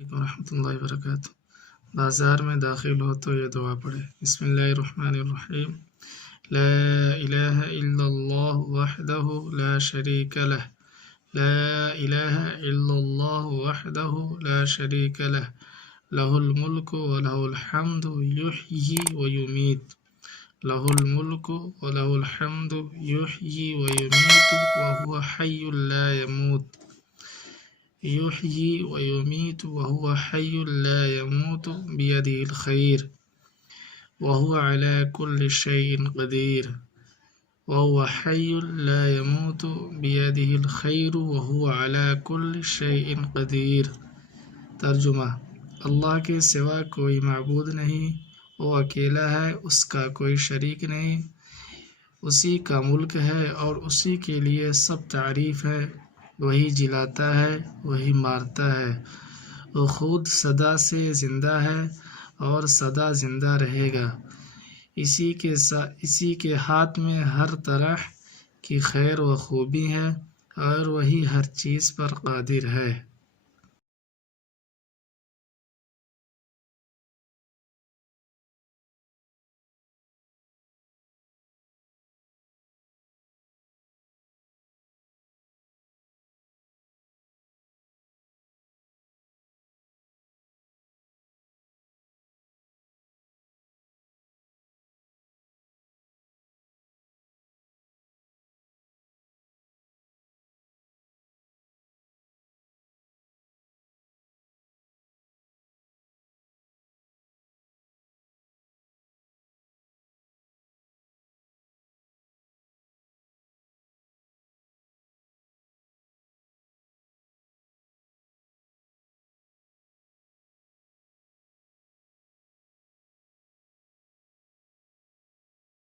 रहमतुल्लाहि व बरकातुहू। बाज़ार में दाखिल हो तो ये दुआ पढ़े। बिस्मिल्लाहिर्रहमानिर्रहीम। ला इलाहा इल्लल्लाह वहदहु ला शरीक लह। ला इलाहा इल्लल्लाह वहदहु ला शरीक लह। लहुल मुल्कु व लहुल हम्दु युहयी व युमीत। लहुल मुल्कु व लहुल हम्दु युहयी व युमीत व हुवा हय्युल ला यमूत। युहयी व युमीत व हुवा हय्युल ला यमूत बियदिहिल खैर व हुवा अला कुल्लि शैइन क़दीर व हुवा हय्युल ला यमूत बियदिहिल खैर व हुवा अला कुल्लि शैइन क़दीर। तर्जुमा: अल्लाह के सिवा कोई माबूद नहीं, वो अकेला है, उसका कोई शरीक नहीं, उसी का मुल्क है और उसी के लिए सब तारीफ़ है। वही जिलाता है, वही मारता है, वो खुद सदा से ज़िंदा है और सदा ज़िंदा रहेगा। इसी के हाथ में हर तरह की खैर व खूबी है और वही हर चीज़ पर कादिर है।